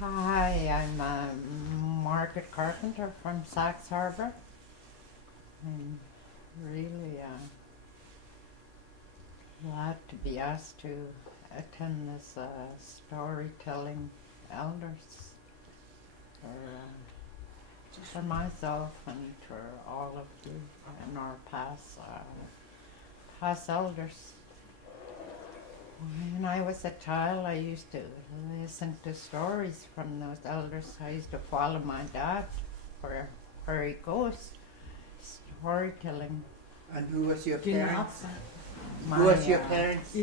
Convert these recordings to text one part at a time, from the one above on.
Hi, I'm Margaret Carpenter from Sax Harbor. I'm really glad to be asked to attend this storytelling elders for myself and for all of you and our past elders. When I was a child, I used to listen to stories from those elders. I used to follow my dad where he goes, storytelling. And who was your parents? My, Who was your parents?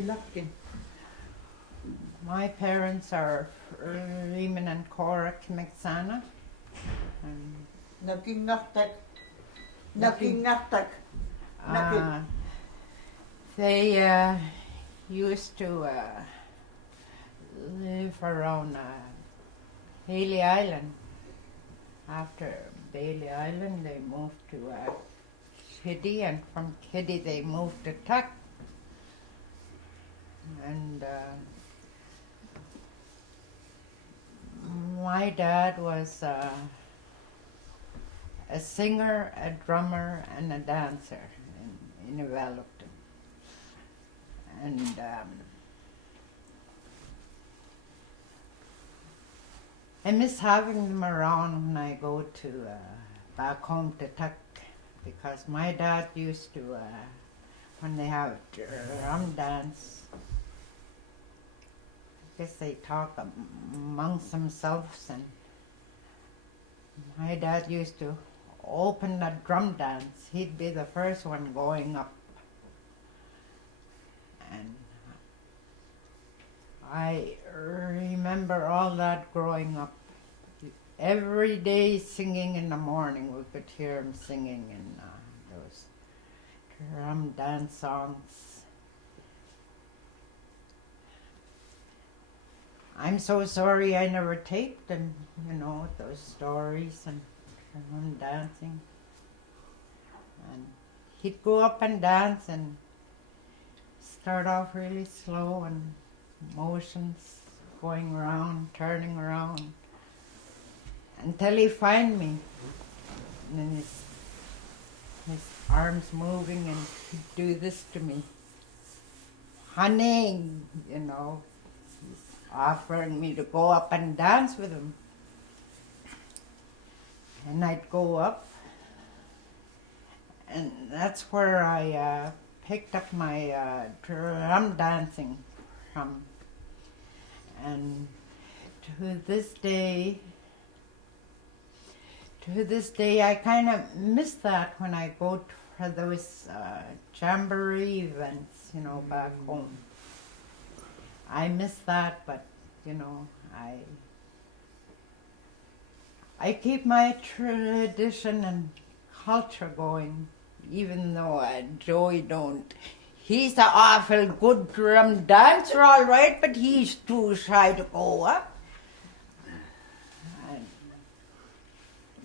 My parents are Freeman and Cora Kimiksana. They used to live around Bailey Island. After Bailey Island, they moved to Kitty, and from Kitty they moved to Tuck. And my dad was a singer, a drummer, and a dancer in Inuvialuit. And I miss having them around when I go to back home to Tuck, because my dad used to, when they have drum dance, I guess they talk amongst themselves, and my dad used to open the drum dance. He'd be the first one going up. And I remember all that growing up. Every day singing in the morning, we could hear him singing in those drum dance songs. I'm so sorry I never taped them, those stories and drum dancing. And he'd go up and dance and start off really slow and motions going around, turning around, until he find me. And then his arms moving, and he'd do this to me. Honey, he's offering me to go up and dance with him. And I'd go up, and that's where I picked up my drum dancing from. And to this day I kind of miss that when I go for those jamboree events, back home. I miss that, but I keep my tradition and culture going, even though Joey don't. He's an awful good drum dancer, all right, but he's too shy to go up. And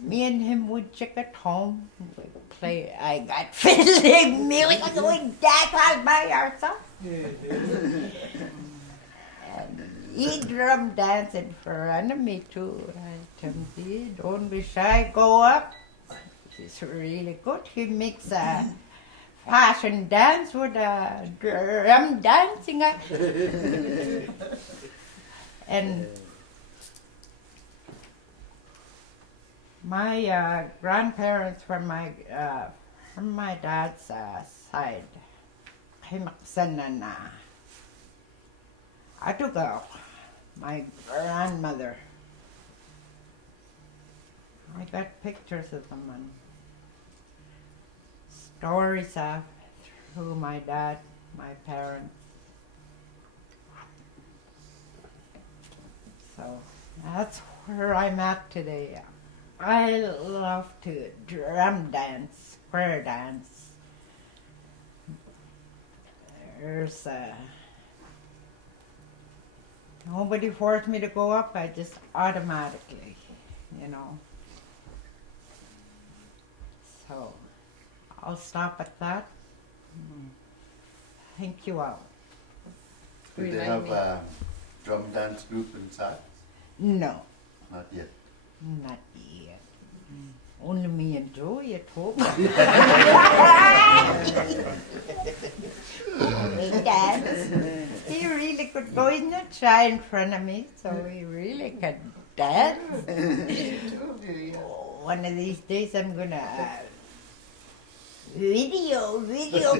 me and him would check at home. We'd play. I got fiddling music, we dance all by ourselves. And he drum dance in front of me too. I tell him, don't be shy, go up. He's really good. He makes a fashion dance with a drum dancing. And my grandparents from my dad's side, Himaksanana, Atugal, my grandmother. I got pictures of them and stories through my dad, my parents. So that's where I'm at today. I love to drum dance, square dance. There's nobody forced me to go up, I just automatically, So I'll stop at that. Thank you all. Do they have a drum dance group inside? No. Not yet. Not yet. Only me and Joey at home. He dance. He really could go. He's not shy in front of me, so he really could dance. One of these days I'm gonna video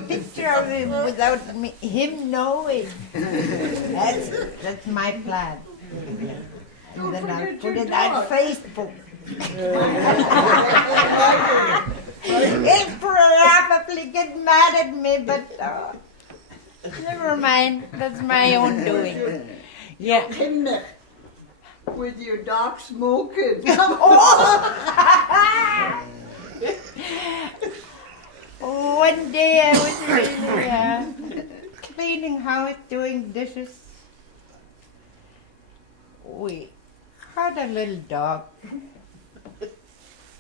picture of him without him knowing. That's my plan. And then I'll put it on Facebook. He'll probably get mad at me, but never mind. That's my own doing. Yeah. With your dog smoking. One day I was really cleaning house, doing dishes. We had a little dog.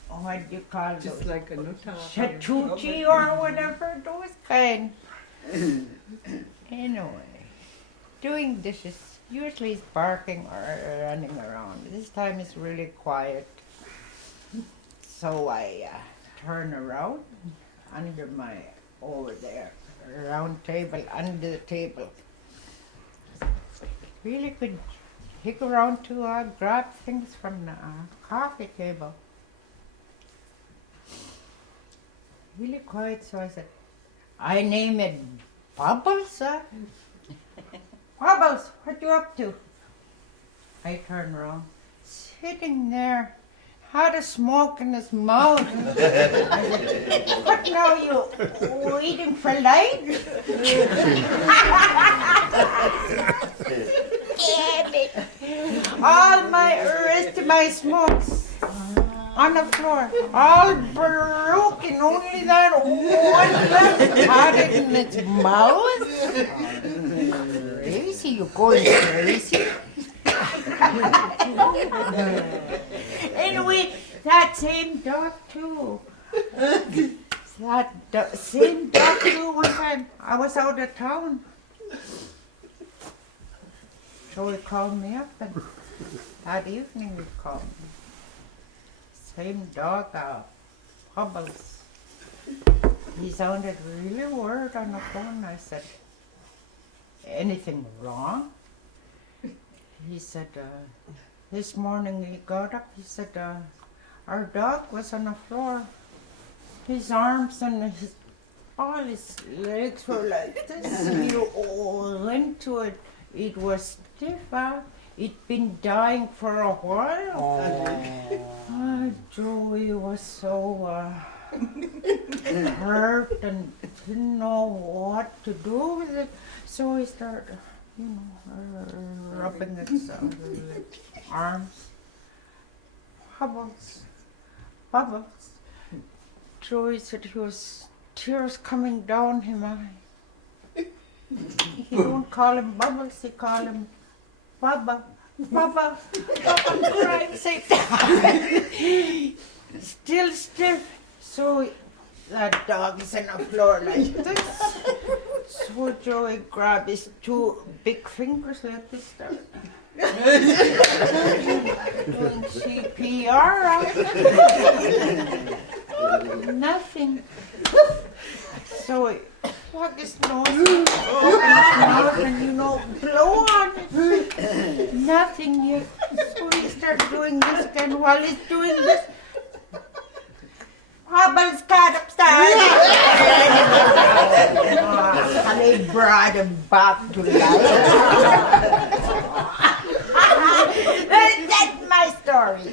What do you call it? Just like a nuta. Chachuchi or whatever, those kind. Anyway, doing dishes. Usually he's barking or running around. This time it's really quiet. So I turn around under over there, round table, under the table. Really could he go around to grab things from the coffee table. Really quiet, so I said, I name it Bubbles, sir. Bubbles, what you up to? I turned around, sitting there, had a smoke in his mouth. I said, what now, you eating for light? Damn it. All my rest of my smokes on the floor, all broken, only that one left had it in its mouth. Crazy, you're going crazy. Anyway, that same dog too. Same dog too. One time I was out of town. So he called me up, and that evening he called me. Same dog, Bubbles. He sounded really worried on the phone. I said, anything wrong? He said, this morning he got up, he said, our dog was on the floor. His arms and all his legs were like this. He went to it. It was stiff out. It'd been dying for a while. Joey was so hurt and didn't know what to do with it. So he started, rubbing its arms. Bubbles. Joey said he was tears coming down him eye. He don't call him Bubbles, he call him Baba, crying, say still stiff. So that dog is on the floor like this. So Joey grabbed his two big fingers like this. Doing CPR. Nothing. So he plugged his nose, open his mouth, and blow on it. Nothing yet. So he started doing this again. While he's doing this, Bubbles got upstairs. And they brought him back to life. That's my story.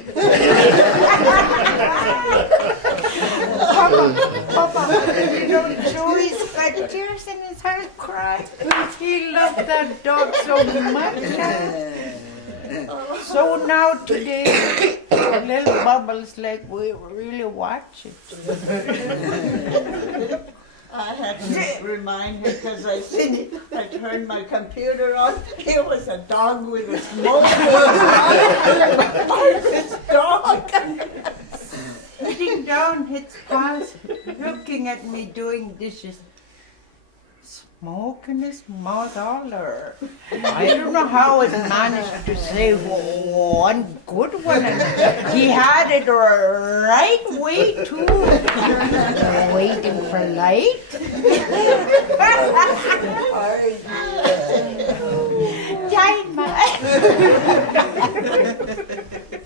Papa, Joey's got tears in his heart, crying. He loved that dog so much. So now today, little Bubbles like we really watch it. I had to remind him because I turned my computer on. Here was a dog with a smoke. This dog. Sitting down, his paws, looking at me doing dishes. smoke in his mouth all over. I don't know how it managed to say one good one, and he had it right way too. Waiting for light.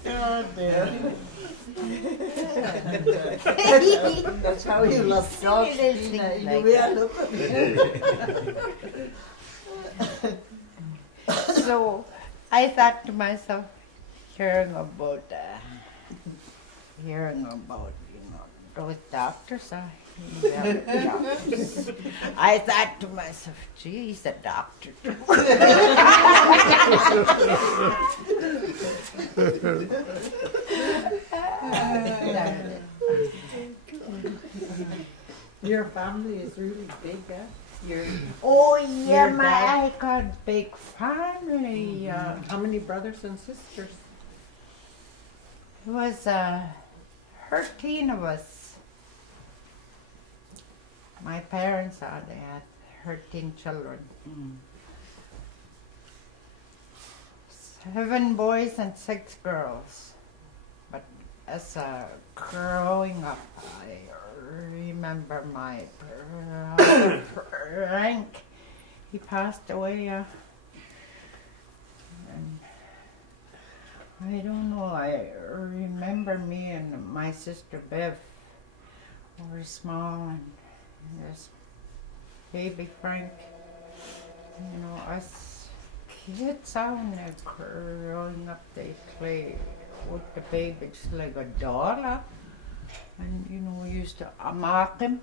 Oh dear. That's how you love dogs, Tina. So I thought to myself, hearing about those doctors are doctors. I thought to myself, gee, he's a doctor too. Your family is really big, eh? Oh yeah, Your dad? I got big family. How many brothers and sisters? It was 13 of us. My parents they had 13 children. 7 boys and 6 girls. But as growing up, I remember my Frank. He passed away. And I don't know, I remember me and my sister Bev were small, and there's baby Frank. You know, us kids out there growing up, they play with the baby just like a doll. And you know, we used to mock him.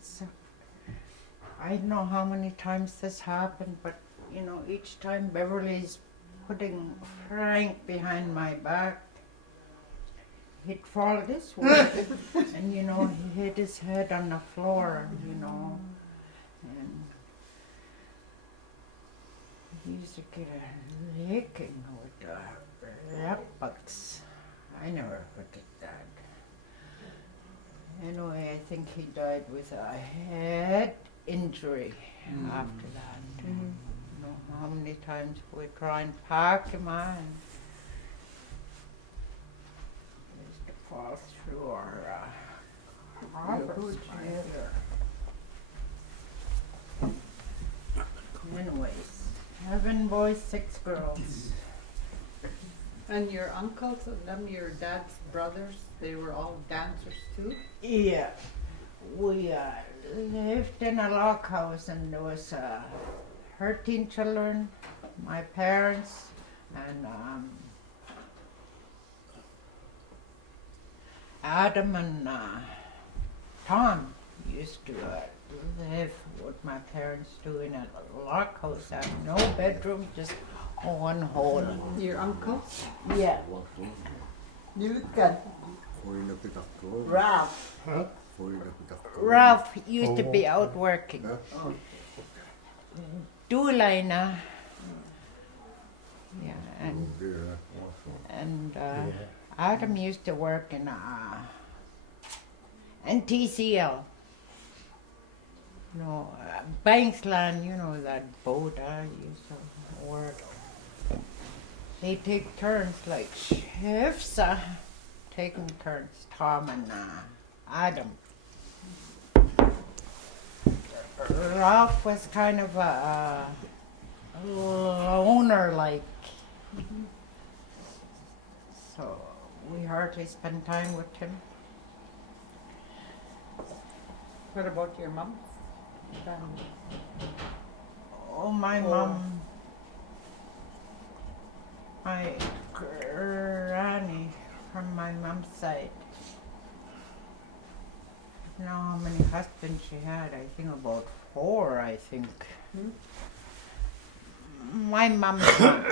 So I don't know how many times this happened, but you know, each time Beverly's putting Frank behind my back, he'd fall this way. And you know, he hit his head on the floor, and you know, and he used to get a licking with rat bugs. I never forget that. Anyway, I think he died with a head injury after that. You know how many times we try and park him on. He used to fall through our carpets right here. Anyways, 7 boys, 6 girls. And your uncles and them, your dad's brothers, they were all dancers too? Yeah, we lived in a log house, and there was 13 children, my parents, and Adam and Tom used to live with my parents too in a log house. No bedroom, just one hole. Your uncles? Yeah. Look at Ralph. Ralph used to be out working. Dulina. Yeah, and Adam used to work in NTCL. You know, Banksland, you know, that boat I used to work. They take turns like shifts, taking turns, Tom and Adam. Ralph was kind of a loner, like. So we hardly spent time with him. What about your mom? Oh, my mom, my granny from my mom's side. I don't know how many husbands she had. I think about 4, I think. My mom's mom.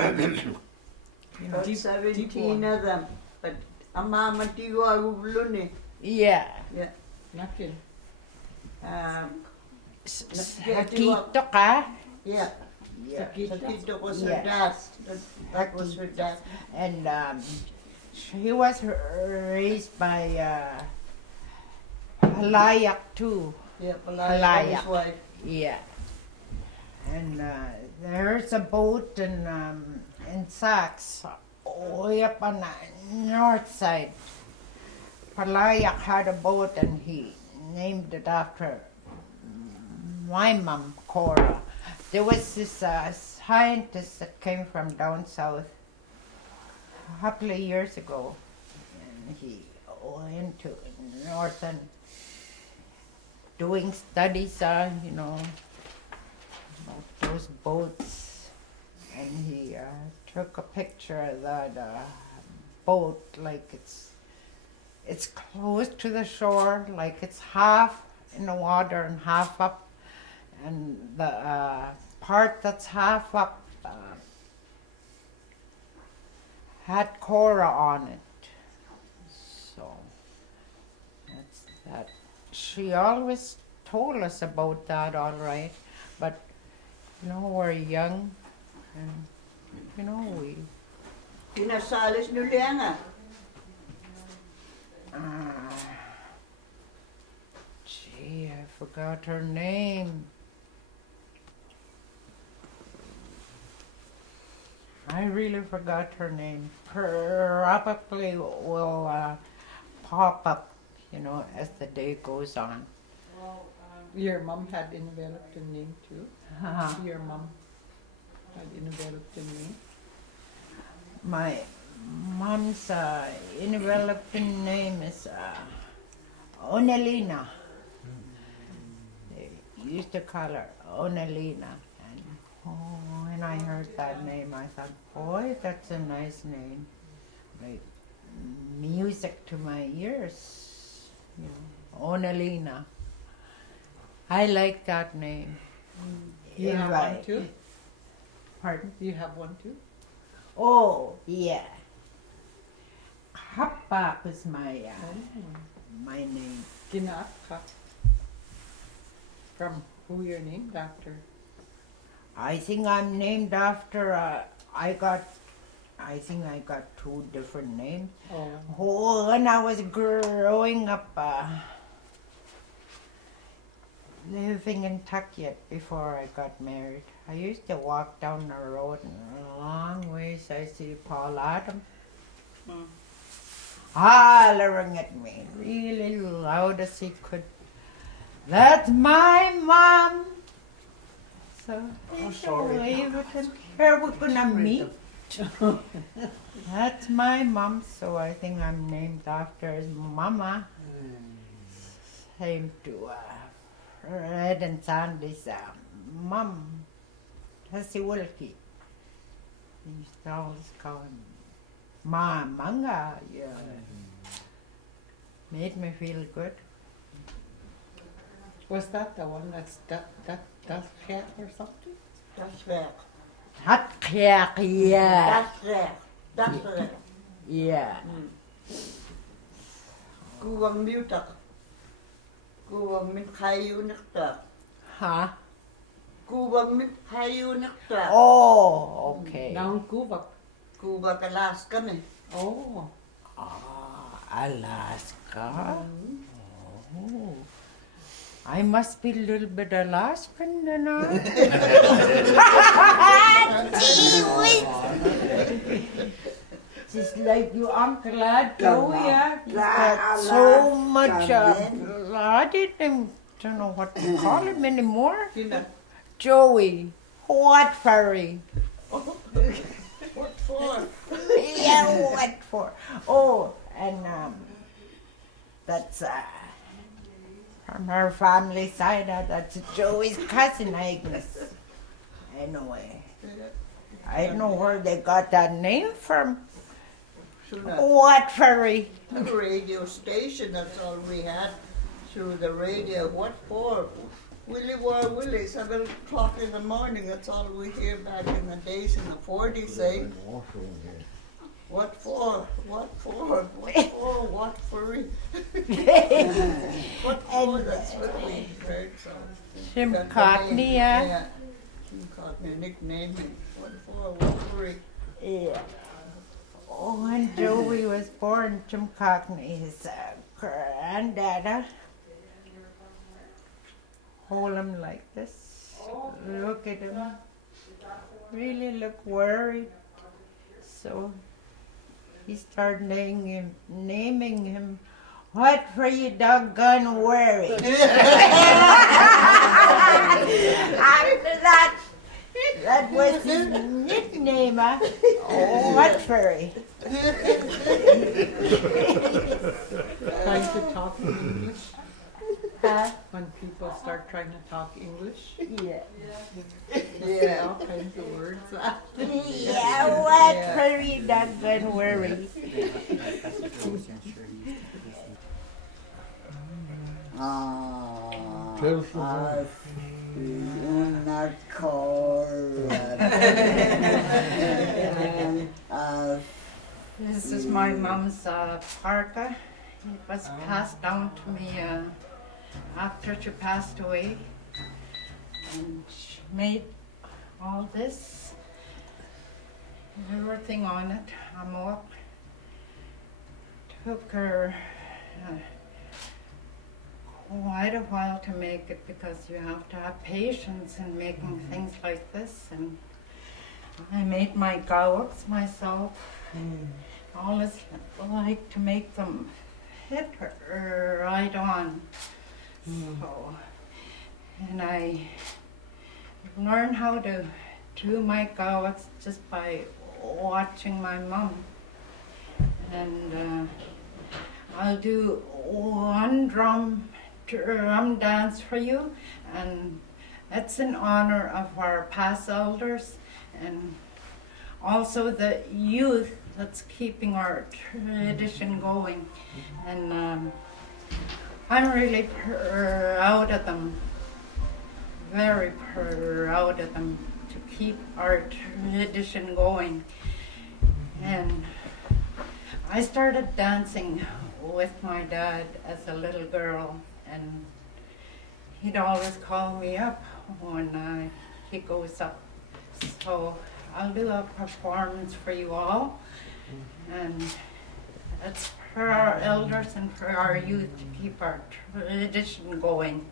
You know, About 17 of them. But Mama Tiwa Uluni. yeah. Yeah. Nothing. Sakito ka? Yeah. Yeah. Sakito was her Yeah. dad. That was her dad. And she was raised by Siliuyaq too. Yeah, Siliuyaq. his wife. Yeah. And there's a boat in Sax, way up on the north side. Siliuyaq had a boat and he named it after my mom, Cora. There was this scientist that came from down south a couple of years ago, and he went to north and doing studies on, about those boats, and he took a picture of that boat, like it's close to the shore, like it's half in the water and half up, and the part that's half up had Cora on it. So that's that. She always told us about that, all right, but we're young, and we. Pinasalis nyo liyan nga. Gee, I forgot her name. I really forgot her name. Probably will pop up, as the day goes on. Your mom had Inuvialuit name too? Uh-huh. Your mom had Inuvialuit name? My mom's Inuvialuit name is Onelina. They used to call her Onelina. And when I heard that name, I thought, boy, that's a nice name. Like music to my ears. Onelina. I like that name. You have one too? Pardon? You have one too? Oh, yeah. Kappa is my name. Ginaap ka. From who you're named after? I think I'm named after. I think I got two different names. Oh. When I was growing up, living in Tuckett before I got married, I used to walk down the road and a long ways I see Paul Adam hollering at me really loud as he could. That's my mom. So believe it, and here we're gonna meet. That's my mom, so I think I'm named after his mama. Same to Red and Sandy's mom, Siliuyaq. He used to always call him Manga. Yeah. Made me feel good. Was that the one that's that cat or something? Das werk. Yeah. Das werk. Yeah. Kuwang mutak. Kuwang mit kayu nektar. Huh? Kuwang mit kayu nektar. Oh, okay. Down Cuba. Kuwang Alaska ne. Oh. Alaska. Oh. I must be a little bit Alaskan, Just like you, Uncle Joey, he's got so much I don't know what to call him anymore. Joey, what furry? What for? Yeah, what for? Oh, and that's from her family side. That's Joey's cousin Agnes. Anyway, I don't know where they got that name from. What furry? The radio station, that's all we had through the radio. What for? Willie War Willie, 7 o'clock in the morning, that's all we hear back in the days in the 40s, eh? What for? What for? What for? What for? What for? That's what we heard. So. Jim Cockney, Yeah. Jim Cockney nicknamed me. What for? What for? Yeah. Oh, when Joey was born, Jim Cockney, his granddad, hold him like this. Look at him. Really look worried. So he started naming him, "What for you doggone worried?" After that, that was his nickname, huh? Oh, what furry. Trying to talk in English. Huh? When people start trying to talk English, Yeah. they say all kinds of words. Yeah, what for you doggone worried? Not cold. This is my mom's parka. It was passed down to me after she passed away. And she made all this, everything on it. Took her quite a while to make it because you have to have patience in making things like this. And I made my gowaks myself. Always like to make them fit her right on. So, and I learned how to do my gowaks just by watching my mom. And I'll do one drum dance for you, and that's in honor of our past elders and also the youth that's keeping our tradition going. And I'm really proud of them, very proud of them to keep our tradition going. And I started dancing with my dad as a little girl, and he'd always call me up when he goes up. So I'll do a performance for you all, and it's for our elders and for our youth to keep our tradition going.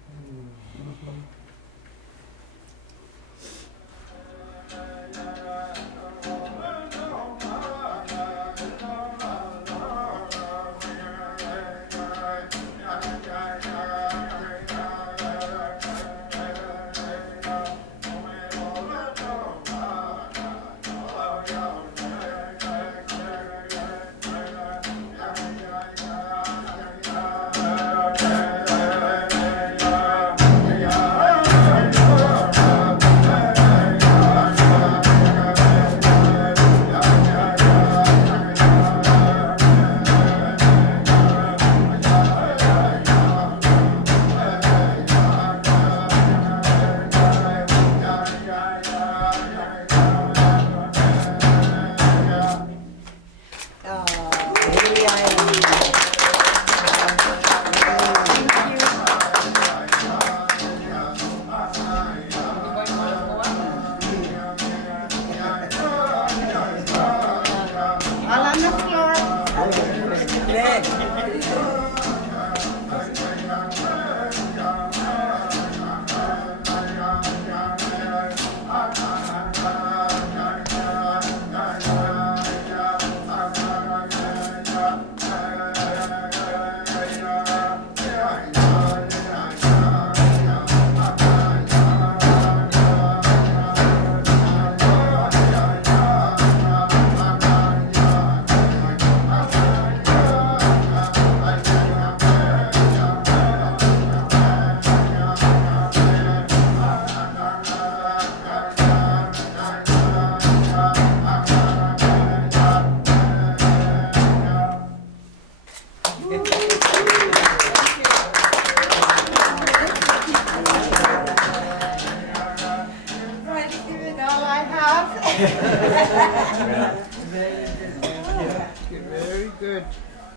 Very good.